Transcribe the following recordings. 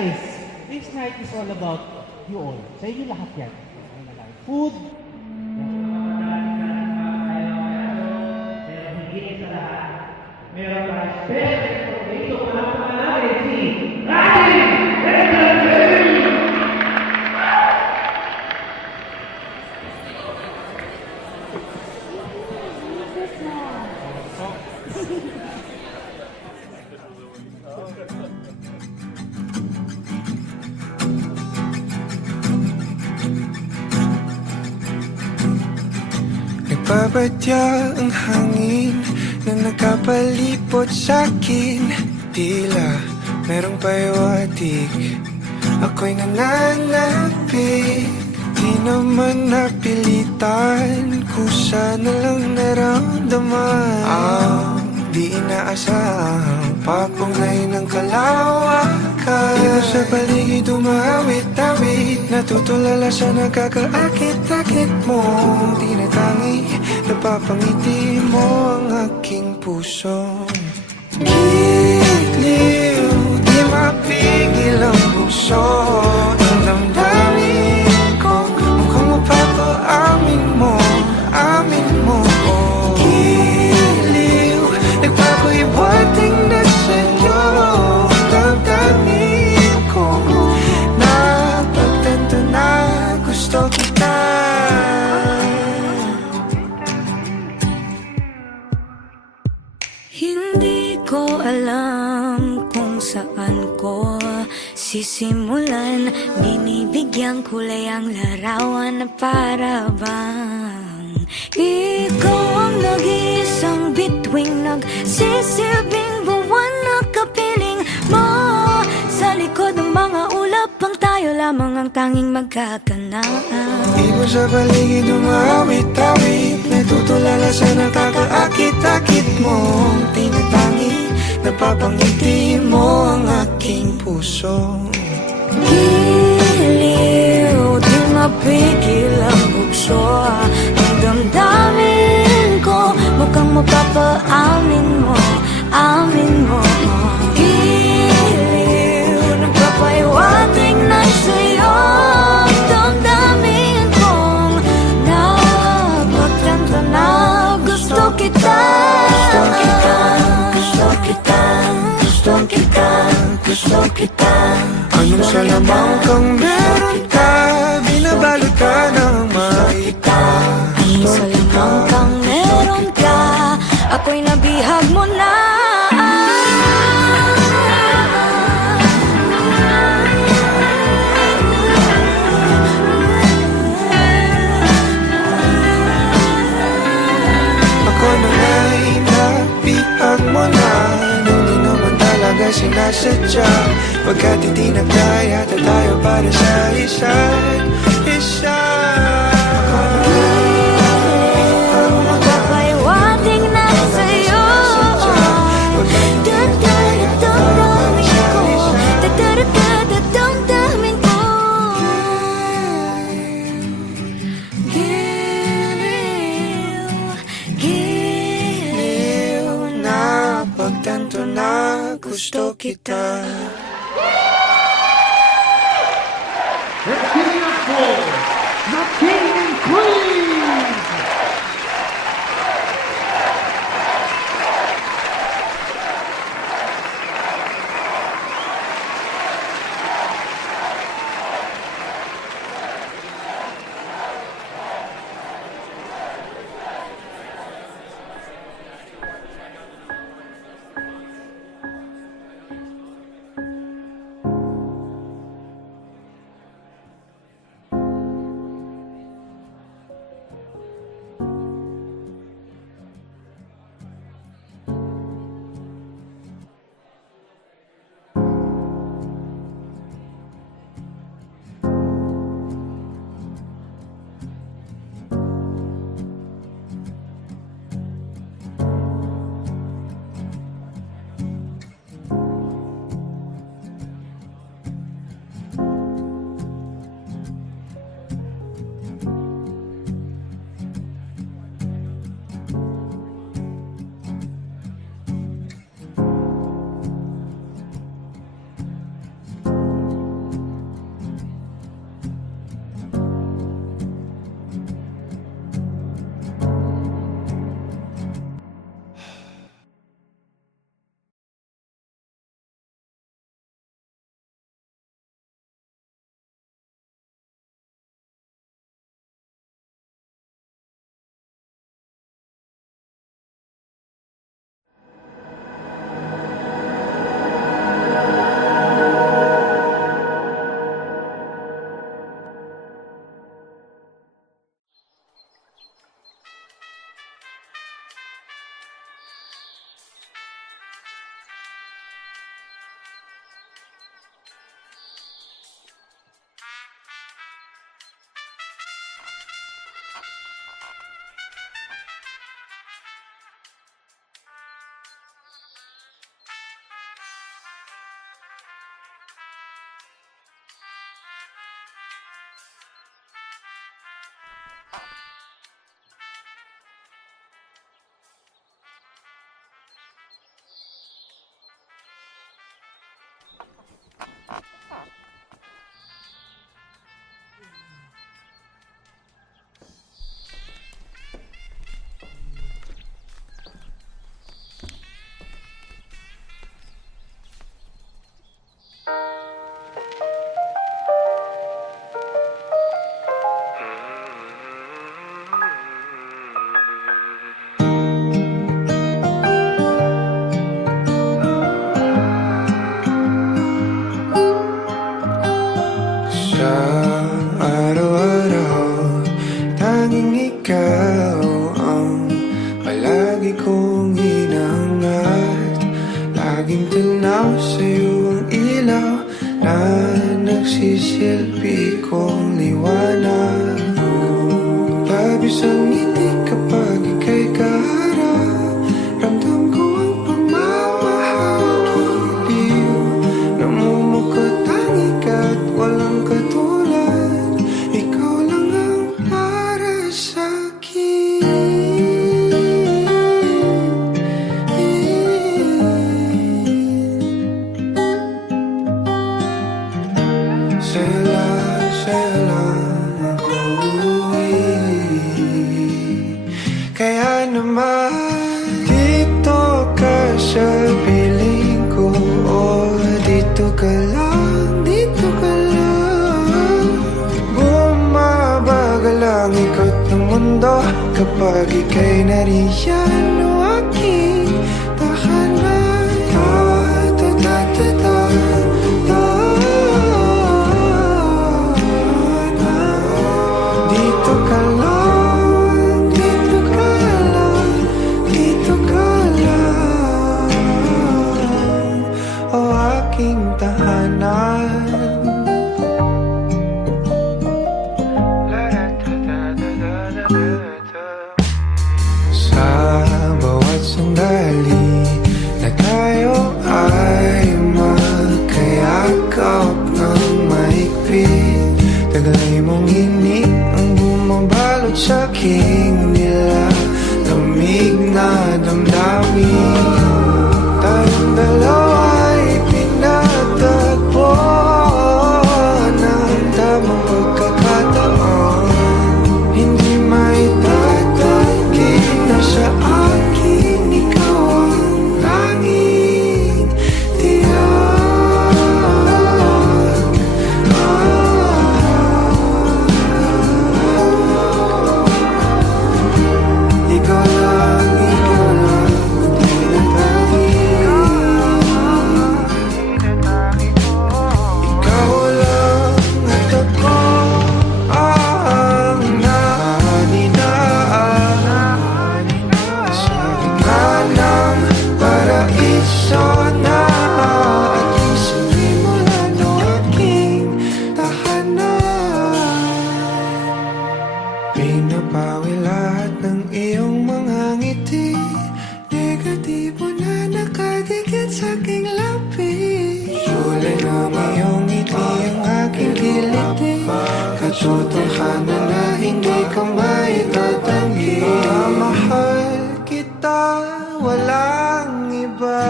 guys, this night is all about you all. Sa inyo lahat yan. Food. Meron pa special dito para pangalan si Nagbabadya ang hangin na nakapalipot sa'kin. Tila merong pahiwatig, ako'y nananapig. Di naman napilitan, kusa na lang naramdaman. Ang di inaasahang papunay ng kalawakan. Dito sa paligid umawit-awit, natutulala sa nakakaakit-akit mo. Tinatangi, napapangiti mo ang aking puso. Giliw, di mapigil ang puso. Ang damdamin ko, mukhang mapapaamin mo, amin mo. Giliw, nagpapahiwating na sa'yo. Damdamin ko, napagtanto na gusto kita. Hindi ko alam kung saan ko sisimulan. Binibigyan kulay ang larawan na para bang ikaw ang nag-iisang bituing, nagsisilbing buwan na kapiling mo. Sa likod ng mga ulap ang tayo lamang ang tanging magkakanaan. Ibon sa paligid umawit-awit, natutulala sa nakakaakit-akit mo. Tinatangi, napapangiti mo ang aking puso. Giliw, di mapigil ang bukso. Ang damdamin ko, mukhang mapapaamin mo, amin mo. Giliw, nagpapahiwatig na sa'yo. Damdamin kong napagtanto na gusto kita. Gusto kita, gusto kita, gusto kita, gusto kita. Anong salamang kang meron ka, binabalot ka ng maita. Anong salamang kang meron ka, ako'y nabihag mo na. Ako na nga'y nabihag mo na, nung di naman talaga sinasadya. Pagkat hindi nagkaya tayo para sa isa't isa. Magpapahiwatig na sa'yo. Dadamdamin ko, dadamdamin ko. Giliw, giliw na Pagtanto na gusto kita. Let's give it up for the King and Queen! Sa araw-araw, tanging ikaw ang palagi kong hinangat. Laging tanaw sa'yo ang ilaw na nagsisilbi kong liwanag. Labis ang ngiti kapag ika'y kaharap. Ramdam ko ang pagmamahal, giliw. Namumukot ang ikat, walang katulad. Ikaw lang ang para sa'kin. Sa'yo lang ako kaya naman dito ka sa piling ko. Oh, dito ka lang, dito ka lang. Bumabagal ang ikot ng mundo kapag ika'y nariyan. O aking tahanan. Dito ka lang, dito ka lang, dito ka lang. O aking tahanan. Sa bawat sandali na tayo ay magkayakap ng mahigpit. Taglay mong hini ang bumabalot sa aking nilalamig na damdamin. Tayong dalawa'y pinatagpo ng tamang pagkakataon. Hindi maitatanggi na sa akin ikaw ang tanging tiyak. Ikaw lang, di na ikaw lang at ako ang naninaan sa gitna ng paraiso na aking sinimulan. O aking tahanan. Pinapawi lahat ng iyong mga ngiti, negatibo na nakadikit sa aking labi. Kulay ng iyong ngiti ang aking kiliti. Katotohanan na hindi ka maitatanggi. Mahal kita, walang iba.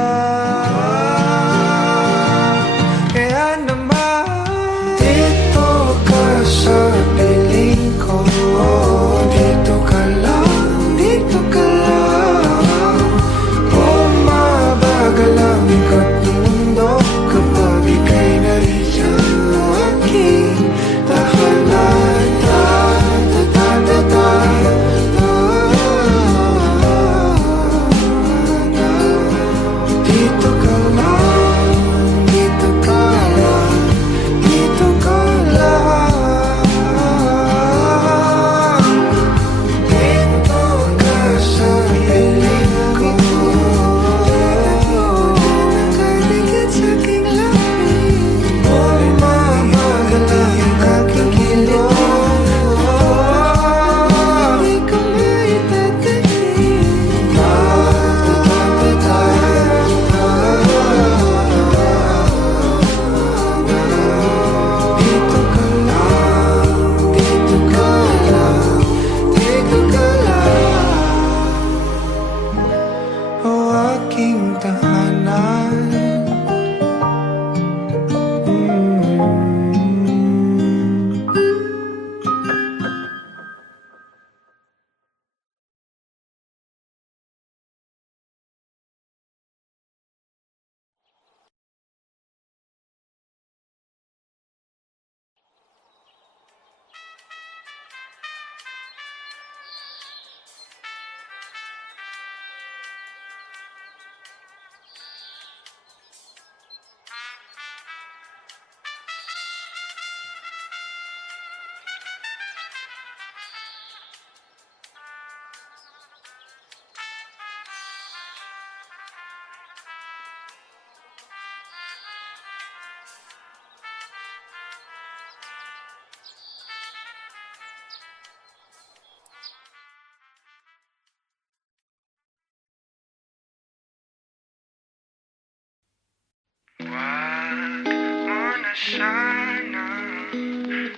Kaya naman dito ka sa piling ko. Dito ka lang, dito ka lang. sana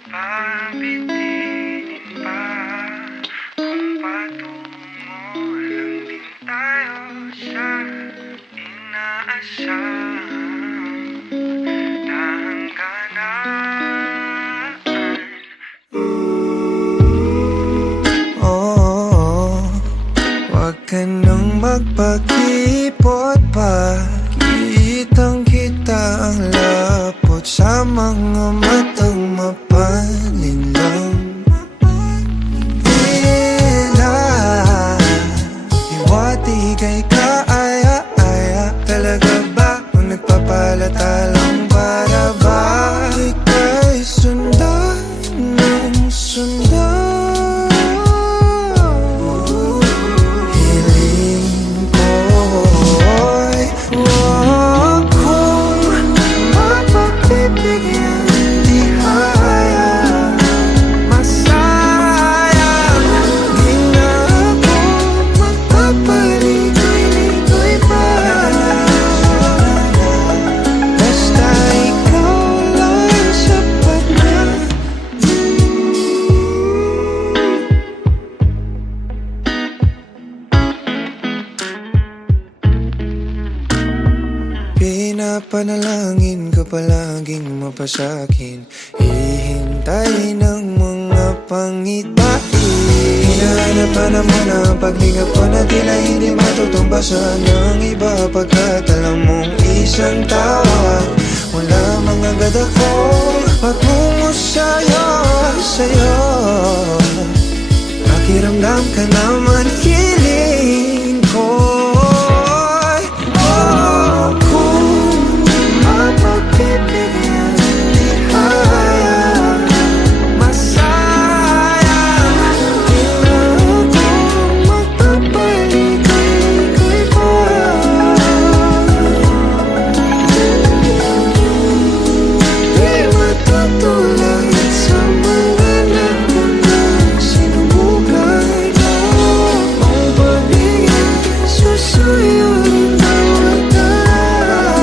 pabitinin pa. Kung patungo lang din tayo sa inaasahang hangganan. Oh, wag ka nang magpakipot pa. Kitang kita ang lapot sa mga matang mapalinlang. Tila iwati kay kaaya-aya. Talaga ba kung nagpapalata lang para ba ika'y sundan ng sundan? Hiling ko'y wag kong mapagbibigyan. Di kaya masayang di na ako magpapaligoy-ligoy pa. Basta ikaw lang sapat na. Pinapanalangin ka palaging mapasakin. Hihintay ng mga pangitain. Hinahanap mo na ang paglinga ko na tila hindi matutumbasan ng iba. Pagkat alam mong isang tawag mula mga gada ko patungo sa'yo, sa'yo. Pakiramdam ka naman hiling ko. Kung mapagbibigyan di kaya masayang di na ako magpapaligoy-ligoy pa. Di matutulad sa mga naunang sinubukan ko. Ang pag-ibig susuyo ng bawat araw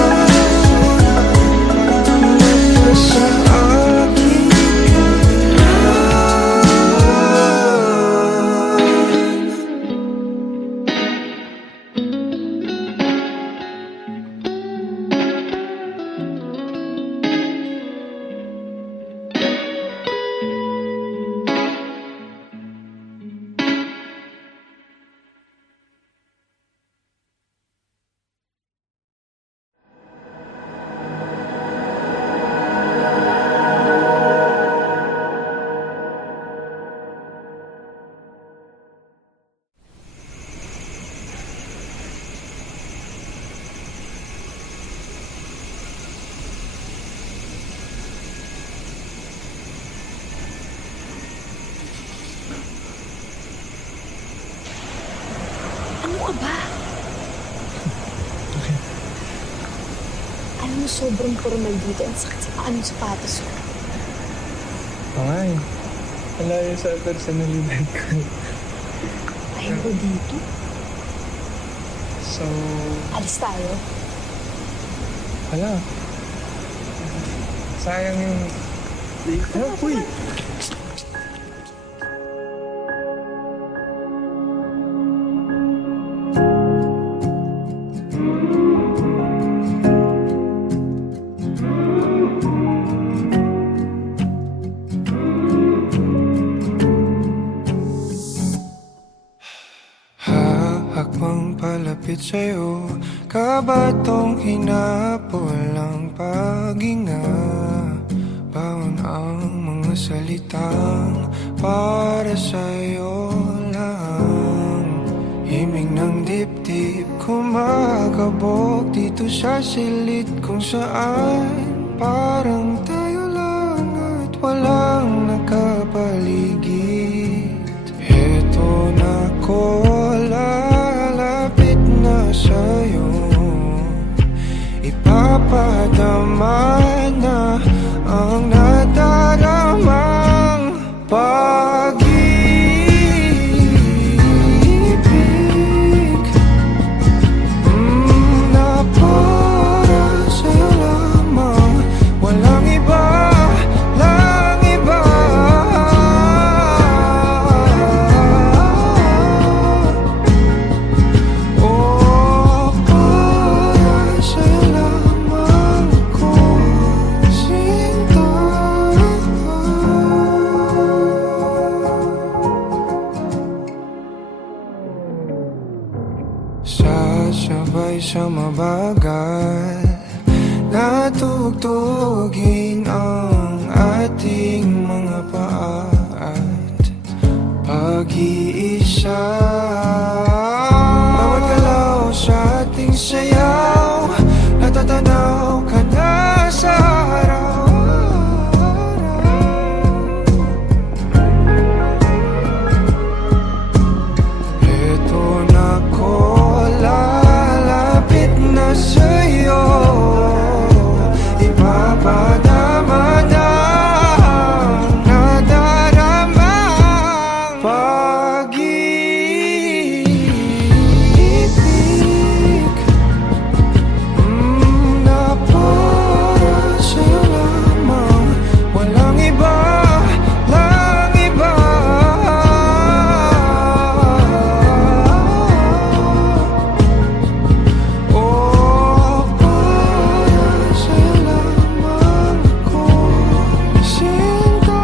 sa aking kalan. Ano ka ba? Alam mo, sobrang formal dito. Ang sakit sa paa ng sapatos ko. Ay, malayo sa personalidad ko. Ayaw ko dito. So, Alis tayo. wala. Sayang yung... Uy! Hakbang palapit sa'yo, kabatong hinapol ang paghinga. Baon ang mga salitang para sa'yo lang. Himig ng dibdib kumakabog dito sa silid kung saan parang tayo lang at walang nakapaligid. Heto na ko, lalapit na sa'yo. Ipapadama na ang nadaramang pag-ibig na para sa'yo lamang. Walang iba Sasabay sa mabagal na tugtugin ang ating mga paa at pag-iisa. Bawat galaw sa ating sayaw, natatanaw ka na sa araw. Eto na ko, lalapit na sa'yo, ipapadama na ang nadaramang pag-ibig na para sa'yo lamang, walang iba, lang iba. Oh, para sa'yo lamang ako sinta.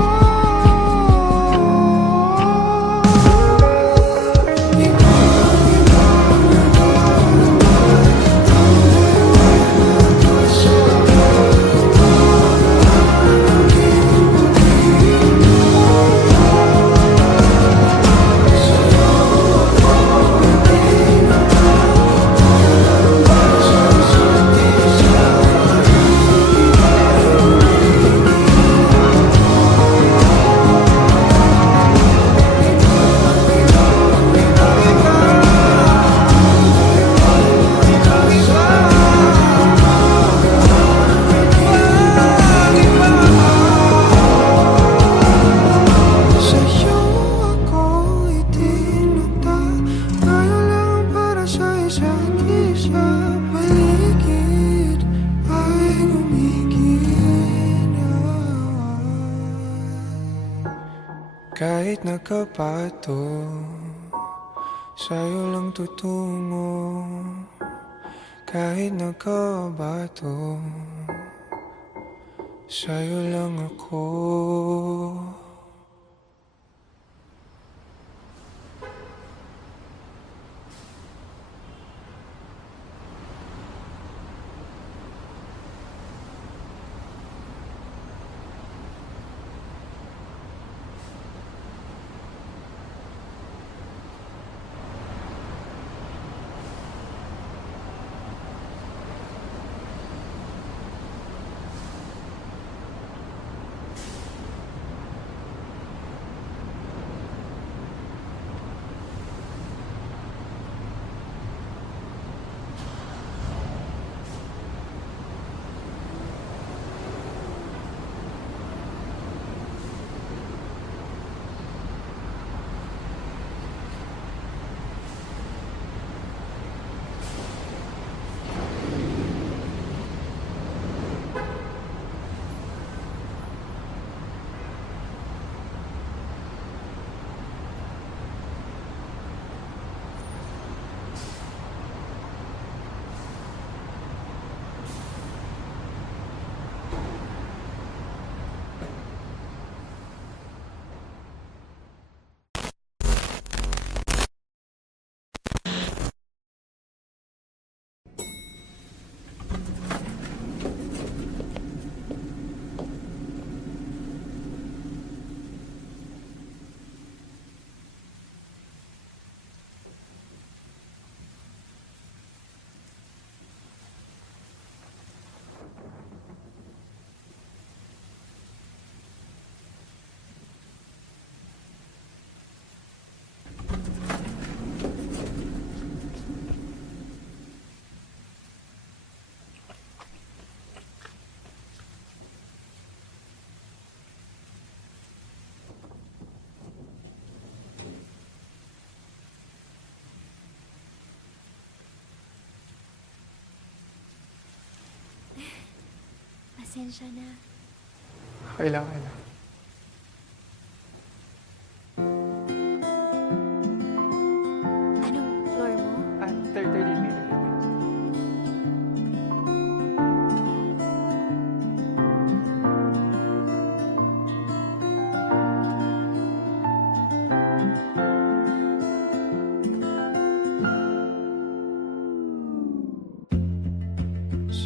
Sa'yo ako itinukta, tayo lang para sa isa't isa. Paligid ay gumigil. Kahit nakapato, sa'yo lang tutungo. Kahit nakabato, sa'yo lang ako. Pasensya na. Kailangan. Anong floor mo? 30 meter.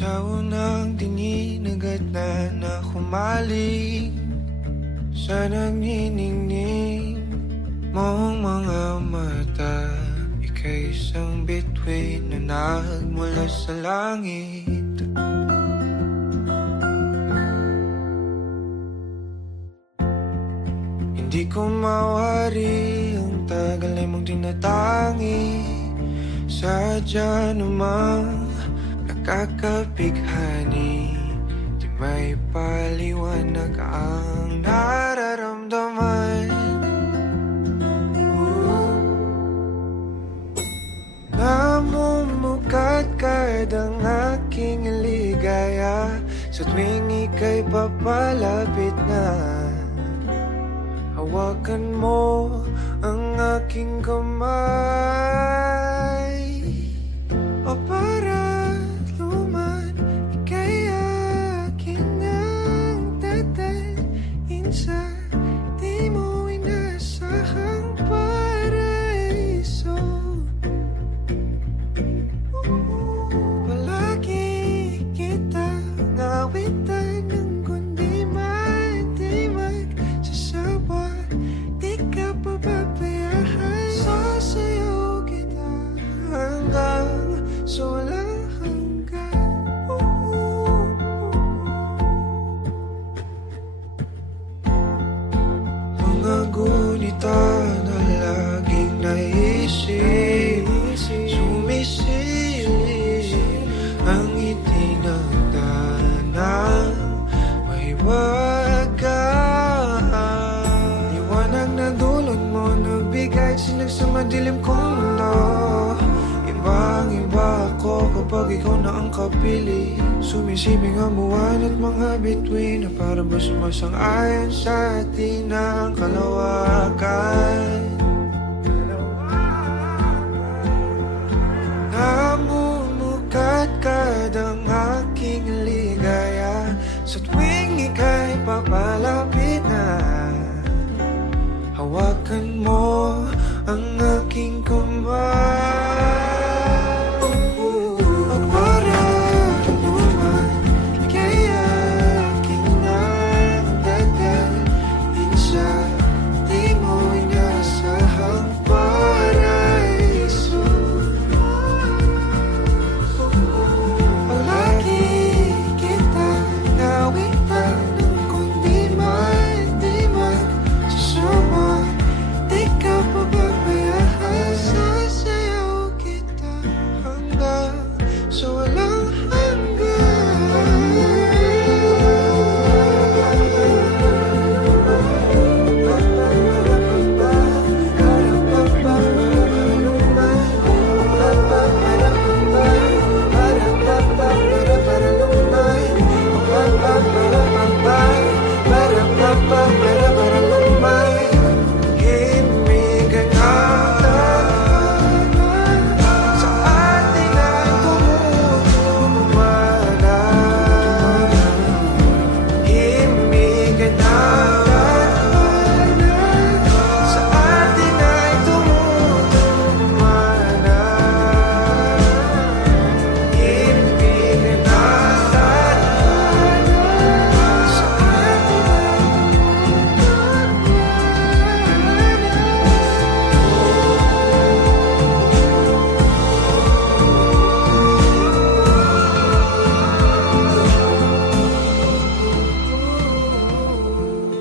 Sa unang tininagat na humaling sa nagniningning mong mga mata. Ika'y isang bituin na nagmula sa langit. Hindi ko mawari ang tagal ay mong tinatangi. Sadya namang nakakapighani, di may paliwanag ang nararamdaman. Namumukat kadang aking ligaya sa tuwing ika'y papalapit na. Hawakan mo ang aking kamay, o para luman, ika'y akin ang tatalin sa di mo inasahang paraiso. Palagi kita nawitan ng kundi man di magsasawa. Di ka pababayaan, sasayaw kita hanggang sa walang hanggan. Mga gunita na laging naisip, sumisilip ang itinagdanang may wagas. Liwanag na dulot mo, nabigay sinag sa madilim kong mundo. Ibang-iba ako kapag ikaw na ang kapili. Sumisibing ang buwan at mga bituin na para ba sumasang-ayon sa atin ang kalawakan. Namumukat kadang aking ligaya sa tuwing ika'y papalapit na. Hawakan mo ang aking kamay, o para luman, ika'y aking nagdadalhin sa di mo inasahang paraiso. Palagi kita nawitan ng kundi man di magsasawa. Di ka pababayaan, sasayaw kita hanggang sa walang himigan natin sa atin ay tumumana. Himigan natin sa atin ay tumumana. Himigan natin sa atin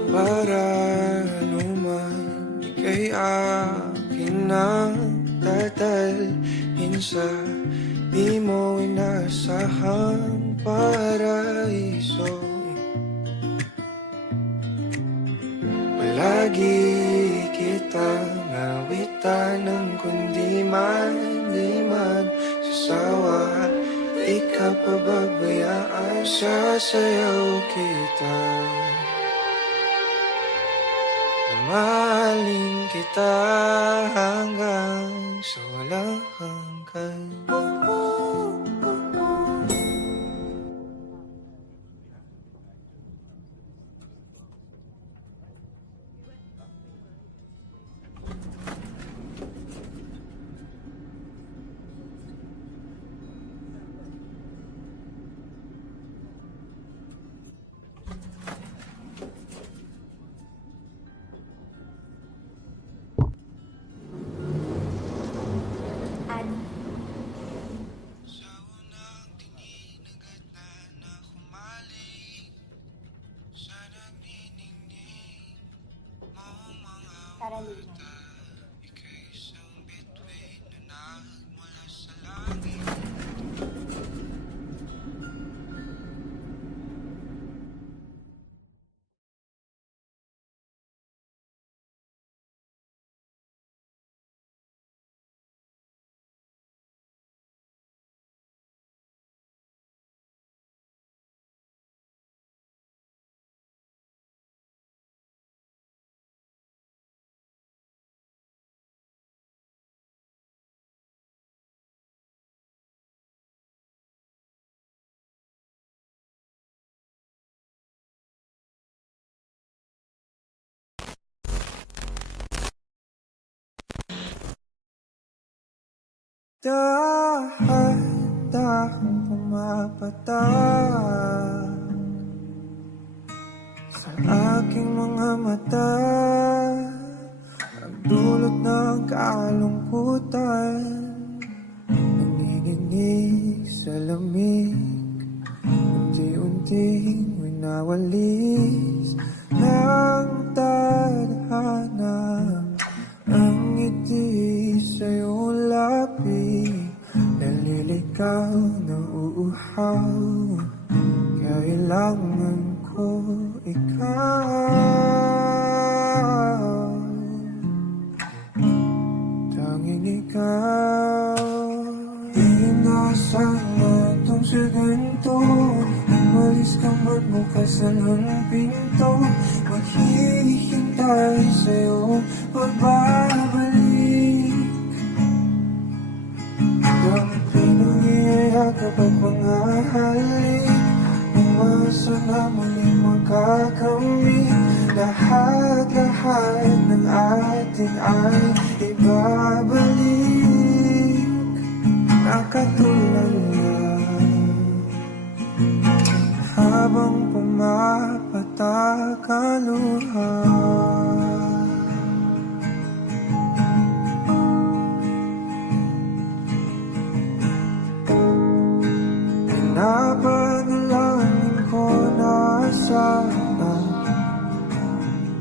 para luman, ika'y akin ang tatalhin sa di mo inasahang paraiso. Palagi kitang nawitan ng kundi man di magsasawa. Di ka pababayaan, sasayaw kita. Mahalin kita hanggang sa walang hanggan. Dahan-dahang pumapatak sa aking mga mata, ang dulot ng kalungkutan, nanginginig sa lamig, unti-unting winawalis ng tadhana ang ngiti sa iyong labi. Naliligaw na uuhaw, kailangan ko ikaw, tanging ikaw. Inaasahan mo itong sa ganito, umalis ka man bukas ng pinto, maghihintay sa'yo pagbabalik. Ang pinag-iayakap at mga halik, umasa na muling makakamit. Lahat-lahat ng atin ay ibabalik, nakatulala habang pumapatak ang luha. Pinapanalangin ko na sana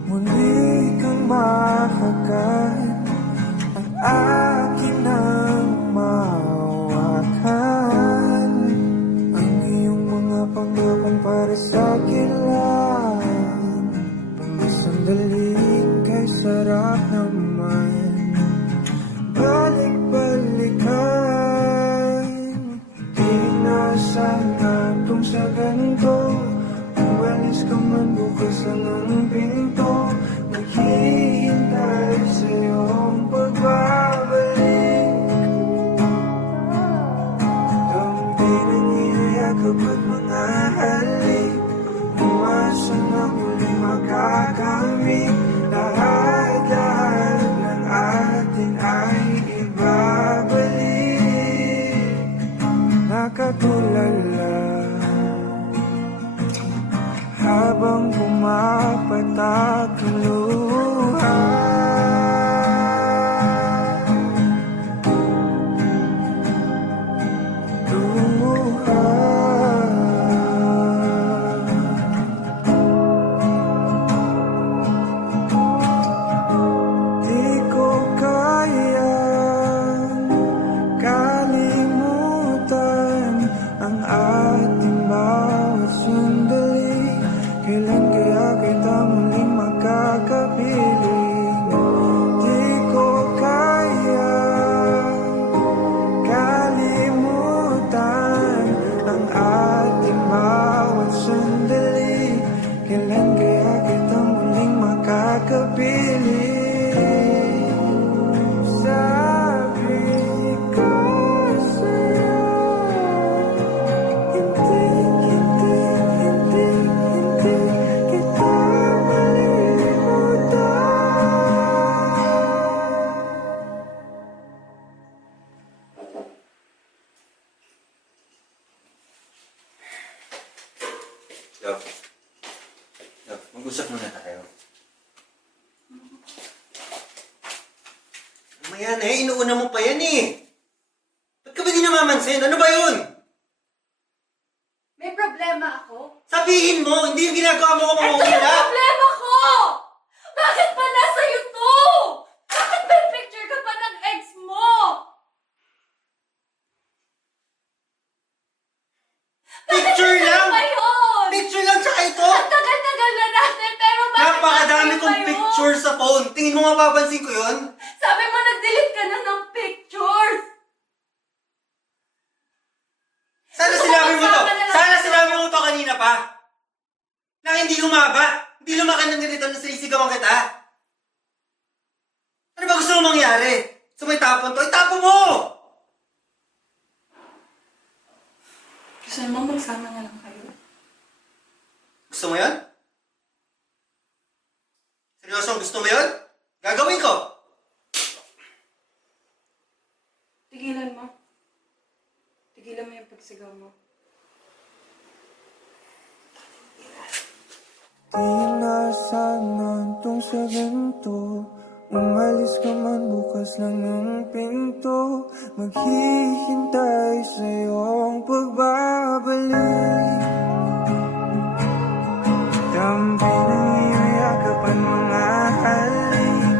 muli kang mahagan at akin nang mahawakan ang iyong mga pangakong para sa akin lang. Sandaling kay sarap naman balik-balikan. Sana kung sa ganito, umalis ka man bukas ng pinto, maghihintay sa iyong pagbabalik. Ang pinangiyayakap at mga halik, umasa na muli makakamit. Lahat-lahat ng atin ay ibabalik, nakatulala habang pumapatak ang luha. Luha. Di ko kayang kalimutan ang ating bawat sandali. Kailan kaya kita muling makakapiling? Di ko kaya kalimutan ang ating bawat sandali. Kailan kaya kita muling makakapiling? Sabi ko sa'yo, hindi kita Love. Love, mag-usap muna tayo. Mamaya na eh, inuuna mo pa yan eh. Ba't ka ba di namamansin? Ano ba yun? May problema ako? Sabihin mo, hindi yung ginagawa mo kung Ito yung mauuna. problema ko! Bakit pa nasa YouTube? Bakit may picture ka pa ng ex mo? Picture lang! Ba yun? Picture lang tsaka ito! Ang tagal-tagal na natin, pero bakit Napakadami nasa kong iba yun? picture sa phone. Tingin mo mapapansin ko yun? Sabi mo nag-delete ka na ng pictures! Sana sinabi mo to! Sumasama na lang Sana ako. sinabi mo to kanina pa! Na hindi lumaba! Hindi lumaki ng ganito na sinisigawan kita! Ano ba gusto mo mangyari? So may tapon to? Itapon mo! Gusto mo magsama na lang kayo? Gusto mo yun? Seryoso, gusto mo yun? Gagawin ko! Tigilan mo. pagsigaw mo. Di inaasahan tong sa ganito. Umalis ka man bukas lang ng pinto. Maghihintay sa iyong pagbabalik. Dampi ng iyong yakapan mga halik.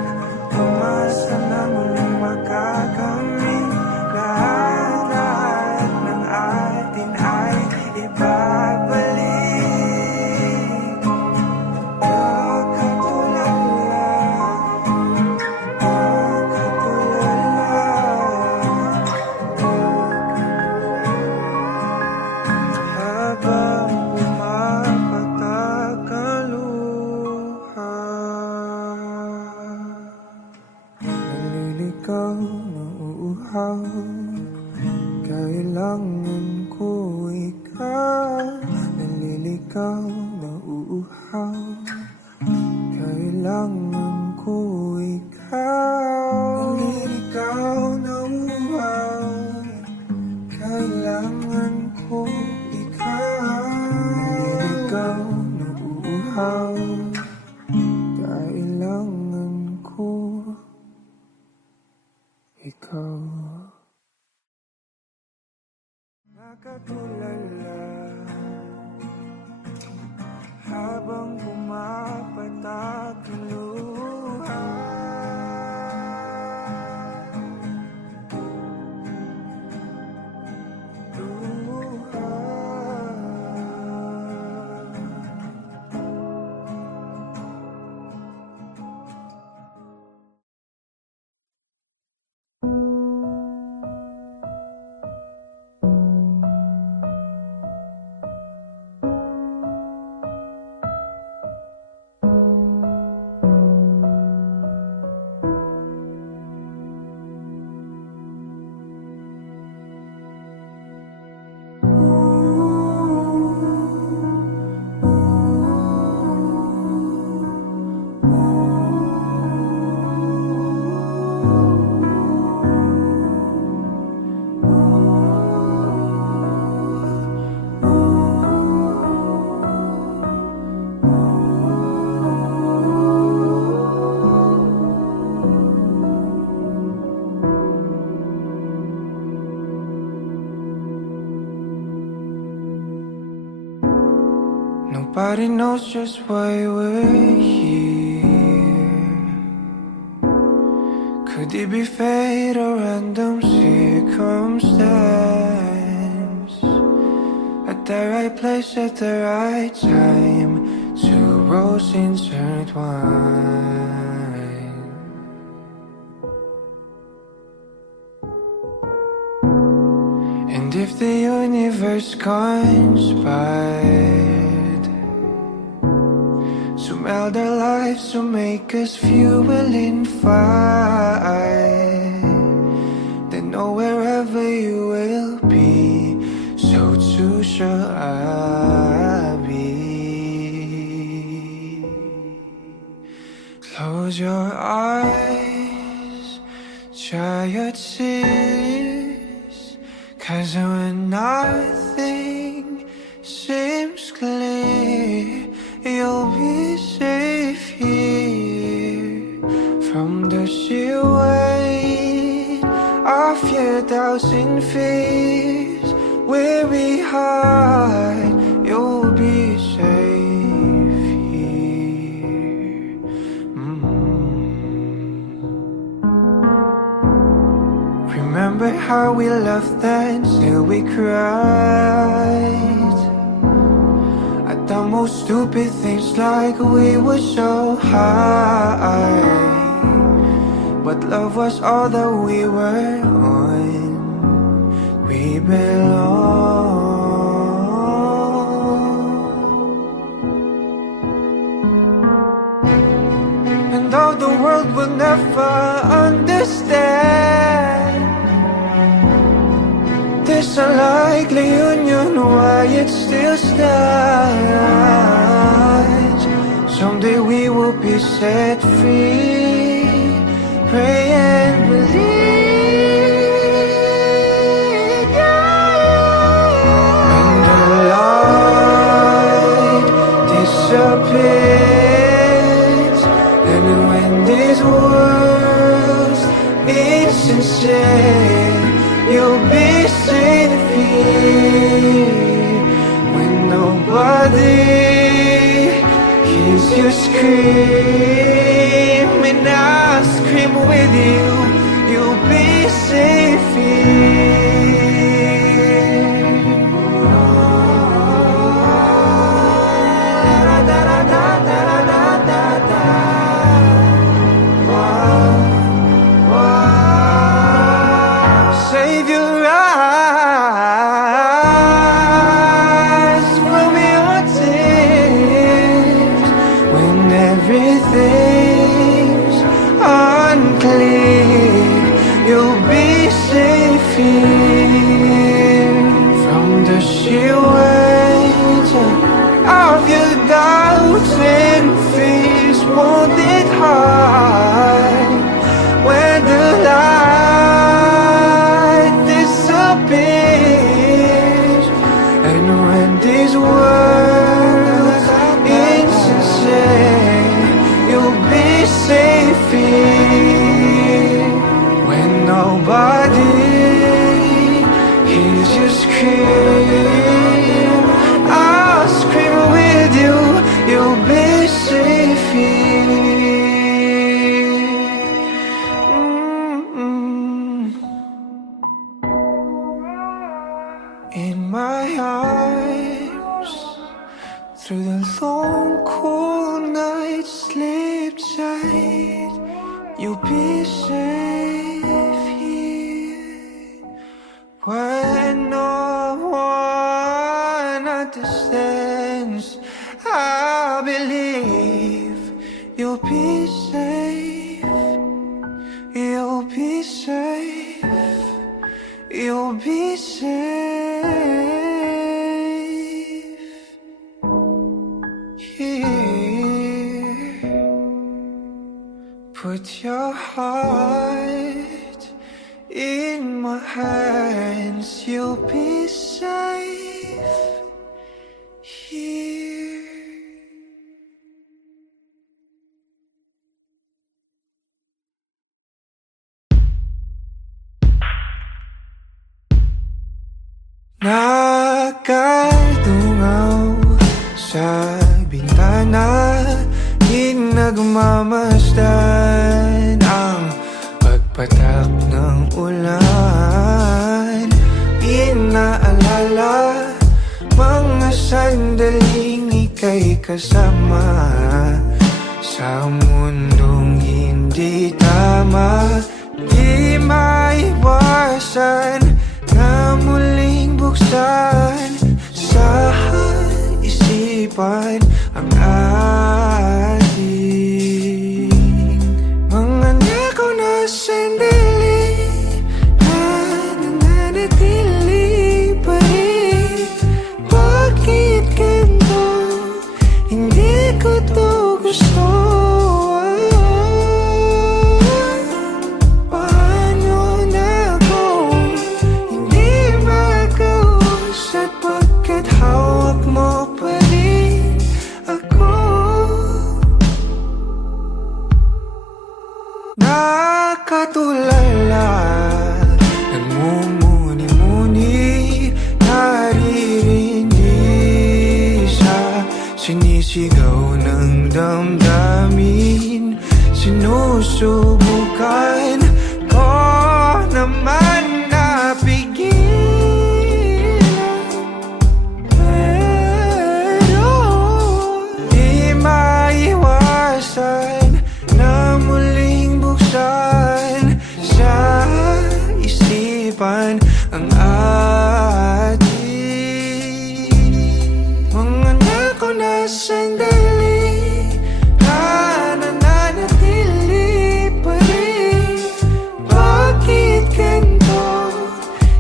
Umasa na muling makakamit. Lahat ng atin ay ibabalik. Kailangan ko ikaw. Naliligaw na uuhaw. Kailangan ko ikaw. Naliligaw na uuhaw. Kailangan ko ikaw. Naliligaw na uuhaw. Kailangan ko ikaw. Nakatulala habang pumapatak ang luha. Nobody knows just why we're here. Could it be fate or random circumstance? At the right place at the right time, two roads intertwine. And if the universe conspired to meld our lives to make us fuel and fire, then know wherever you will be, so too shall I be. Close your eyes, dry your tears, 'cause when nothing seems clear, you'll be safe here from the sheer weight of your doubts and fears. Weary heart, you'll be safe here. Remember how we laughed until we cried at the most stupid things, like we were so high. But love was all that we were on. We belong. And though the world will never understand, this unlikely union, why it still stands. Someday we will be set free. Pray and believe, yeah. you scream and I'll scream with you. You'll be safe here. Save your eyes from your tears when everything's unclear. You'll be safe here from the sheer weight of your doubts and fears. Won't it hide when the light disappears and when these words insincere? You'll be safe here when nobody hears you scream. I'll scream with you. You'll be safe here. In my arms, through the long cool night, sleep tight. You'll be safe here when no one understands. I believe you'll be safe. You'll be safe. You'll be safe here. Put your heart in my hands. You'll be safe here. Nakadungaw sa bintana, di nagmamasdan ang pagpatak ng ulan. Inaalala mga sandaling ika'y kasama sa mundong hindi tama. Di maiwasan na muling buksan sa isipan ang ating mga nakaw na sandali na nananatili pa rin. Bakit ganito? Hindi ko to gusto. Hawak mo pa rin ako. Nakatulala, nagmumuni-muni, naririndi sa sinisigaw ng damdamin. Sinusubukan ko naman na pigilan, maiwasan na muling buksan sa isipan ang ating mga nakaw na sandali na nananatili pa rin. Bakit ganito?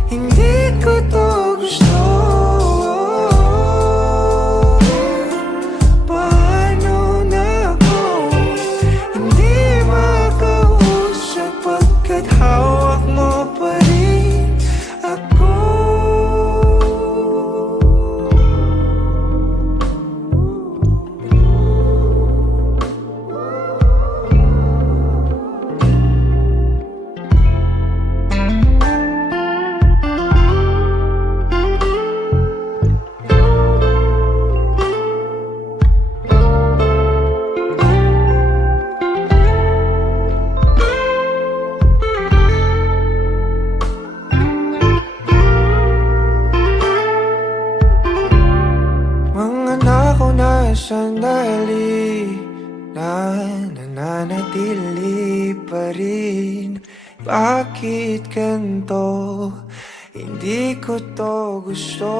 Hindi ko to gusto. Hawak mo pa rin ako. rin? Bakit ganito? Hindi ko to gusto.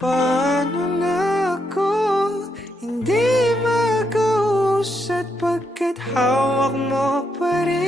Paano na ako hindi mag-uusat pagkat hawak mo pa rin?